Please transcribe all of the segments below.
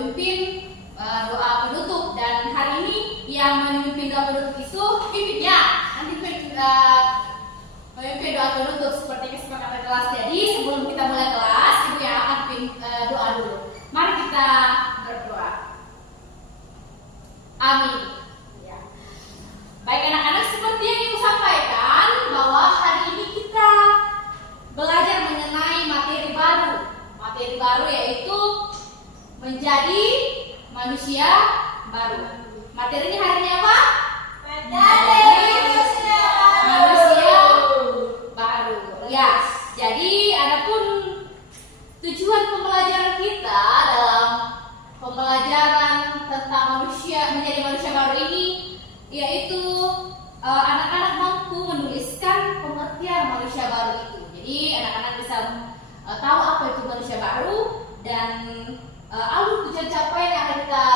memimpin doa penutup, dan hari ini yang memimpin doa penutup itu pimpinnya nanti memimpin doa penutup seperti kesepakatan kelas. Jadi sebelum kita mulai kelas, ibu yang akan doa dulu. Mari kita berdoa. Amin. Ya. Baik anak-anak, seperti yang ibu sampaikan bahwa hari ini kita belajar mengenai materi baru. Materi baru yaitu menjadi manusia baru. Materinya hari ini apa? Manusia baru. Ya, jadi adapun tujuan pembelajaran kita dalam pembelajaran tentang menjadi manusia baru ini yaitu anak-anak mampu menuliskan pengertian manusia baru itu. Jadi anak-anak bisa tahu apa itu manusia baru dan alur tujuan capaian yang akan kita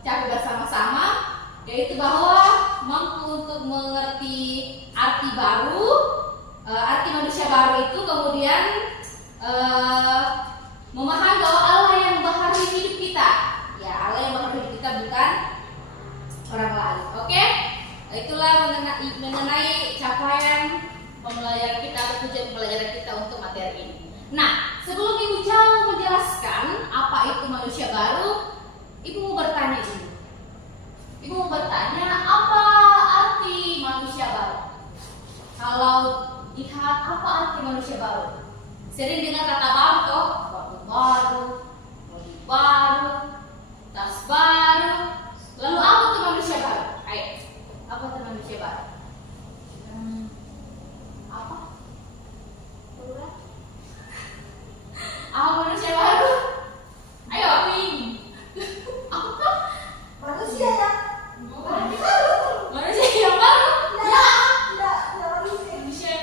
capai bersama-sama, yaitu bahwa mampu untuk mengerti arti baru, arti manusia baru itu, kemudian memahami bahwa Allah yang membaharui hidup kita, ya Allah yang membaharui hidup kita, bukan orang lain. Oke? Itulah mengenai capaian pembelajaran kita atau tujuan pembelajaran kita untuk materi ini. Nah, sebelum ibu jauh menjelaskan apa itu manusia baru, ibu mau bertanya dulu. Ibu mau bertanya, apa arti manusia baru? Kalau lihat apa arti manusia baru? Sering dengar kata baru toh, baju baru, mobil baru, tas baru. Lalu apa itu manusia baru? Ayo, apa itu manusia baru? Apa? Apa manusia baru? Ayo, apa? Manusia yang Manusia yang baru? Ya, tidak manusia.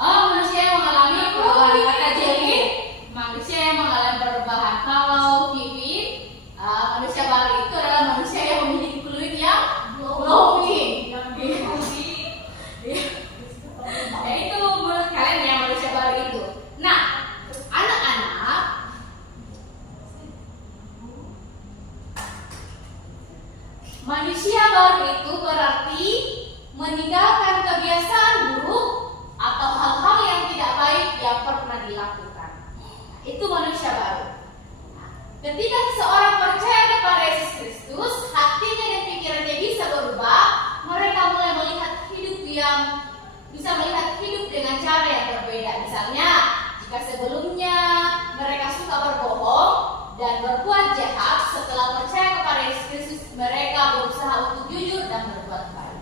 Oh, manusia yang mengalami perubahan. Kata Jelly, manusia yang mengalami perubahan. Kalau Kevin, manusia baru itu adalah manusia yang memiliki kulit yang glowing. Ya itu menurut kalian yang manusia baru itu. Nah, anak-anak, manusia baru itu berarti meninggalkan kebiasaan buruk atau hal-hal yang tidak baik yang pernah dilakukan. Itu manusia baru. Nah, ketika seseorang percaya kepada Yesus Kristus, hatinya dan pikirannya bisa berubah. Mereka mulai melihat hidup dengan cara yang berbeda. Misalnya, jika sebelumnya mereka suka berbohong dan berbuat jahat, setelah percaya kepada Yesus Kristus, mereka berusaha untuk jujur dan berbuat baik.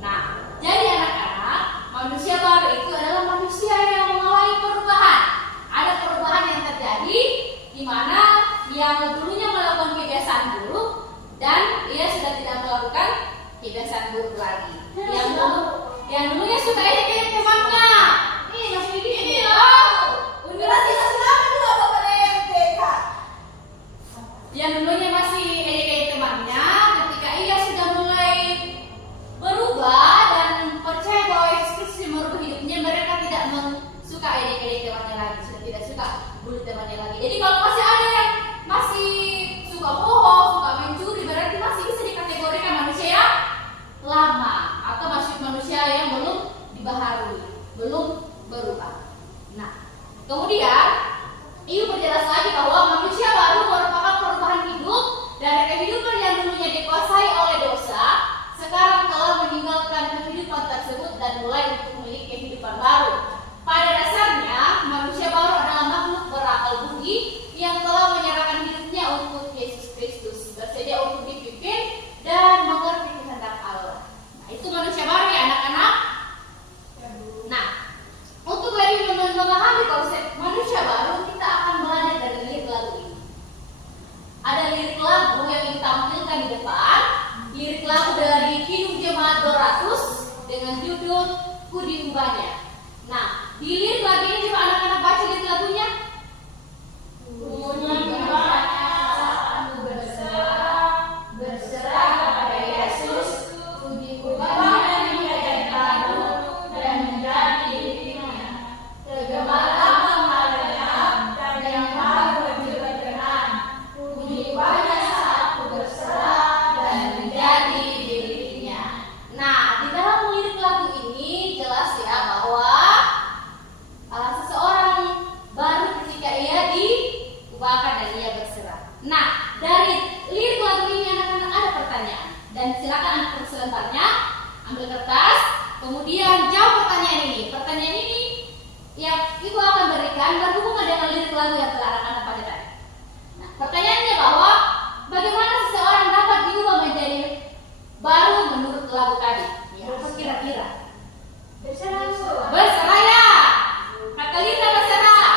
Nah, jadi anak-anak, manusia baru itu adalah manusia yang mengalami perubahan. Ada perubahan yang terjadi di mana yang dulunya melakukan kebiasaan buruk dan ia sudah tidak melakukan kebiasaan buruk lagi. Yang dulunya suka ejek-ejek temannya. Masih gini loh. Universitas Kenapa juga bapak MTK? yang dulunya masih ejek-ejek temannya, ketika ia sudah mulai berubah dan percaya bahwa Yesus Kristus yang merubah hidupnya, mereka tidak suka ejek-ejek temannya lagi, sudah tidak suka bully temannya lagi. Jadi kalau masih ada yang masih suka bohong, suka mencuri, berarti masih bisa dikategorikan manusia yang lama atau masih manusia yang belum dibaharui, belum berubah. Nah, kemudian ibu berjelas lagi bahwa manusia baru merupakan perubahan hidup dari kehidupan yang dulunya dikuasai oleh dosa, sekarang telah meninggalkan kehidupan tersebut dan mulai untuk memiliki kehidupan baru. Pada dasarnya, manusia baru adalah makhluk berakal budi yang telah menyerahkan hidupnya untuk Yesus Kristus, bersedia untuk dipimpin dan mengerti kehendak Allah. Nah, itu manusia baru ya anak-anak. Nah, untuk lebih memahami konsep manusia baru, kita akan belajar dari lirik lagu ini. Ada lirik lagu yang ditampilkan di depan. Lirik lagu dari Kidung Jemaat 200 dengan judul Ku yang ibu akan berikan berhubungan dengan lirik lagu yang telah anak-anak baca tadi. Nah, pertanyaannya bahwa bagaimana seseorang dapat diubah menjadi baru menurut lagu tadi? Ya, apa kira-kira? Berserah ya. Kata Linda berserah.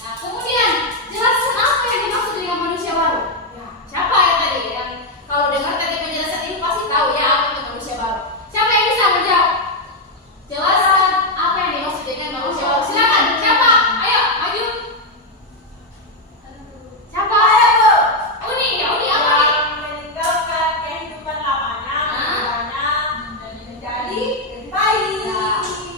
Nah, kemudian jelaskan apa yang dimaksud dengan manusia baru. Ya, siapa yang tadi? Yang kalau dengar tadi penjelasan ini pasti tahu ya apa itu manusia baru. Siapa yang bisa menjawab? Jelaskan apa yang dimaksud dengan manusia baru. Silakan. Siapa? Ayo, maju. Siapa? Ayo, Bu. Uni, ya Uni apa nih? Yang meninggalkan kehidupan lamanya, dan menjadi baik.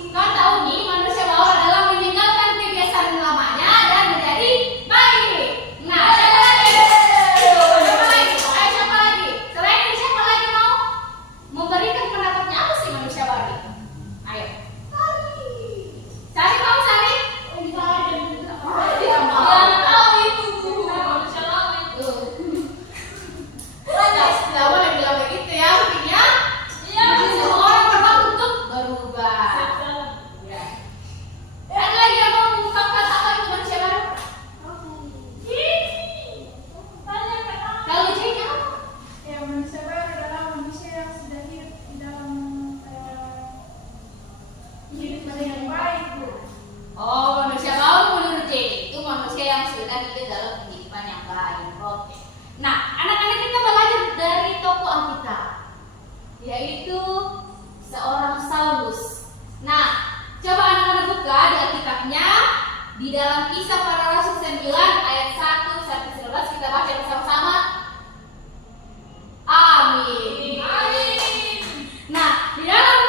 Kata Uni, manusia baru adalah meninggalkan kebiasaan lamanya dan menjadi baik. Nah, siapa lagi? Siapa lagi? Ayo, siapa lagi? Selain ini, siapa lagi mau memberikan pendapatnya apa sih manusia baru? Ayo. Sari mau Sari? Dia tahu itu. Manusia lama itu. Nggak boleh bilang begitu ya, mungkin ya. Semua orang berhak untuk berubah. Ya. Ada lagi yang mau mengungkapkan apa itu manusia baru? Kalau Jenya apa? Ya, manusia baru adalah manusia yang sudah hidup di dalam hidup yang baik, Bu. Oh, manusia baru menurut Jenny itu manusia yang sudah hidup dalam kehidupan yang baik. Oke. Nah, anak-anak kita belajar dari tokoh Alkitab, yaitu seorang Saulus. Nah, coba anak-anak buka di Alkitabnya di dalam Kisah Para Rasul 9 ayat 1 sampai 11 kita baca bersama-sama. Amin. Nah, di dalam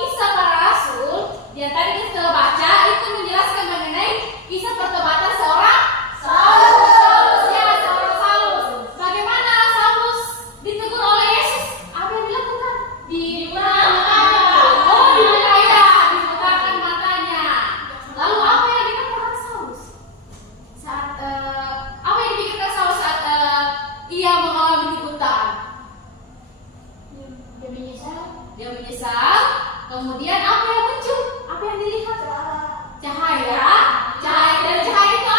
Kisah Para Rasul yang tadi kita telah baca itu menjelaskan mengenai kisah pertobatan seorang Saulus. Ya, seorang Saulus. Bagaimana Saulus ditegur oleh Yesus? Apa yang dilakukan? Oh, dibukakan matanya. Lalu apa yang dikatakan Saulus? Saat apa yang dipikirkan Saulus saat ia mengalami kebutaan? Dia menyesal. Kemudian apa yang muncul? Apa yang dilihat? Cahaya. Cahaya, dan cahaya itu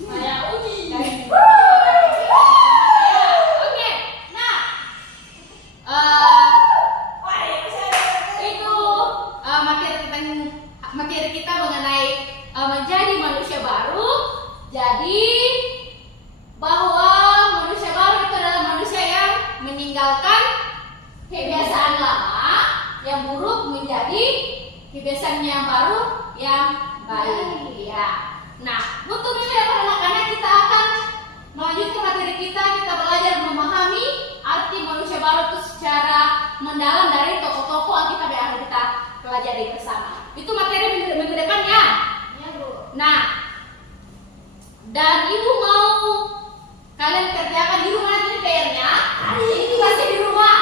Saya Uni. Oke. Nah, Wah, ya saya. itu materi kita mengenai menjadi manusia baru. Jadi bahwa manusia baru itu adalah manusia yang meninggalkan kebiasaan lama yang buruk menjadi kebiasaan yang baru yang baik. Ya. Nah, untuk itu ya anak-anak, kita akan melanjutkan materi kita. Kita belajar memahami arti manusia baru itu secara mendalam dari tokoh-tokoh Alkitab yang akan kita pelajari bersama. Itu materi minggu depan ya. Ya, Bu. Nah, dan ibu mau kalian kerjakan di rumah nanti PR-nya. Ini tugasnya di rumah.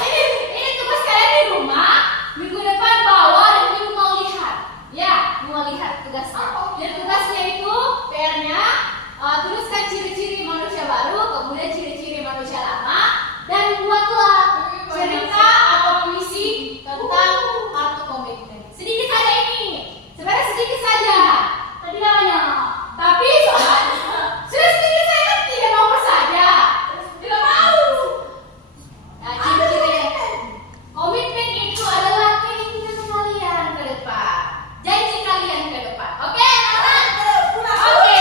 Ini tugas kalian di rumah. Minggu depan bawa dan ibu mau lihat. Ya, mau lihat tugasnya. Dan tugasnya itu PR-nya tuliskan ciri-ciri manusia baru, kemudian ciri-ciri manusia lama, dan buatlah cerita atau puisi tentang kartu komitmen. Sedikit saja ini, sebenarnya sedikit saja. Tadi banyak, tapi sudah sedikit saja, tidak mau saja. Tidak mau. Nah, ciri-ciri komitmen itu adalah keinginan kalian ke depan, janji kalian ke depan. Oke, anak? Oke.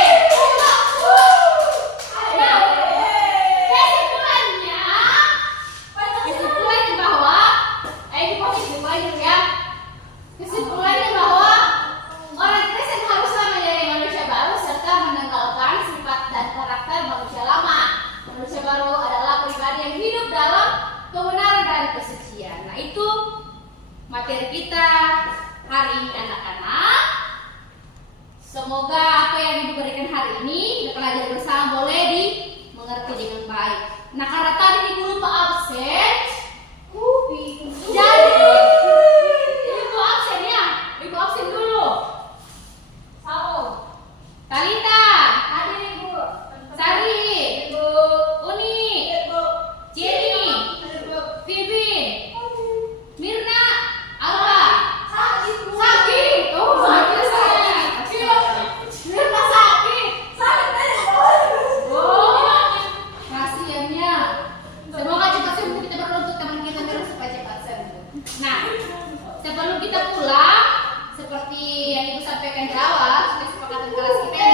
Nah, kesimpulannya bahwa kesimpulannya bahwa orang Kristen haruslah menjadi manusia baru serta meninggalkan sifat dan karakter manusia lama. Manusia baru adalah pribadi yang hidup dalam kebenaran dan kesucian. Nah, itu materi kita hari ini anak-anak. Semoga apa yang diberikan hari ini kita pelajari bersama boleh dimengerti dengan baik. Nah, karena tadi ibu lupa absen, jadi ibu absen ya, ibu absen dulu. Talita, Hadir, Ibu. Sari, Ibu. Uni, Ibu. Jenny, Ibu. Vivin, Mirna, Alfa, Sakit, Bu. sakit. Oh, sakit sakit. Mirna sakit. Sakit, Bu. Oh, kasihannya. Semoga cepat sembuh. Kita berdoa untuk teman kita Mirna supaya cepat sembuh. Nah, sebelum kita pulang, seperti yang ibu sampaikan di awal, kesepakatan kelas kita